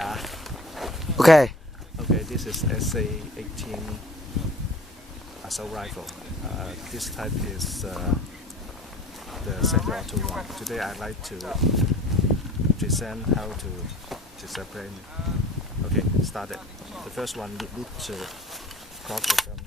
Okay. Okay, this is SA80 Assult rifle. This type is the semi-auto one. Today I'd like to present how to disassemble. Okay, started. The first one need to crop the gun.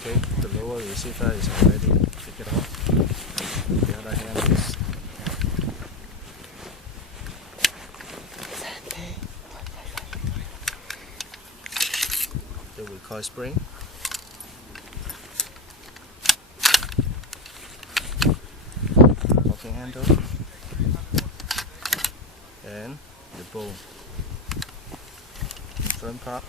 Okay, the lower receiver is already taken off. The other hand is the recoil spring. Locking handle and the bow. Front part.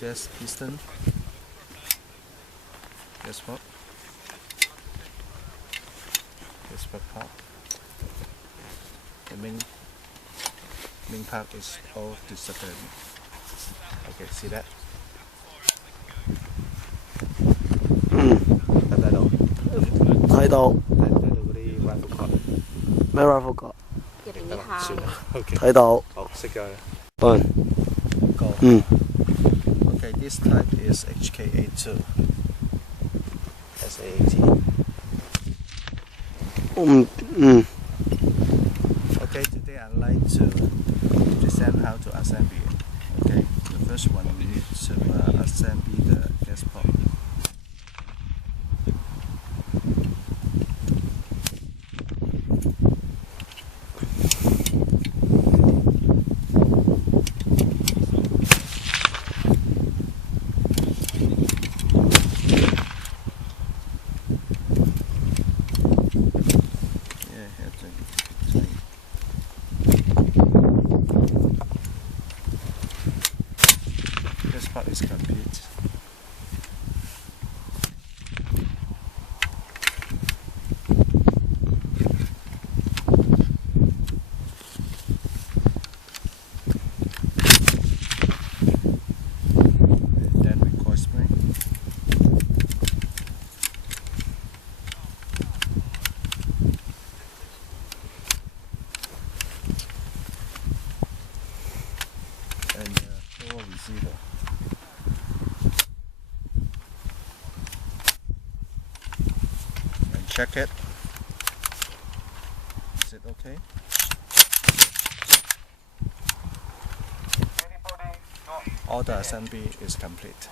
Gas piston, gas pump, gas pump part. The main part is all disassembled. Okay, see that? 睇到。睇到嗰啲 rifle cord。咩 rifle cord？ 得啦，算啦。OK。睇到。好，識咗啦。Go。Okay, this type is HK82 SA80. Okay, today I'd like to present how to assemble it. Okay, the first one we need to assemble the gas pump. This part is complete. Then recoil spring. And lower receiver. And check it. Is it okay? All the assembly is complete.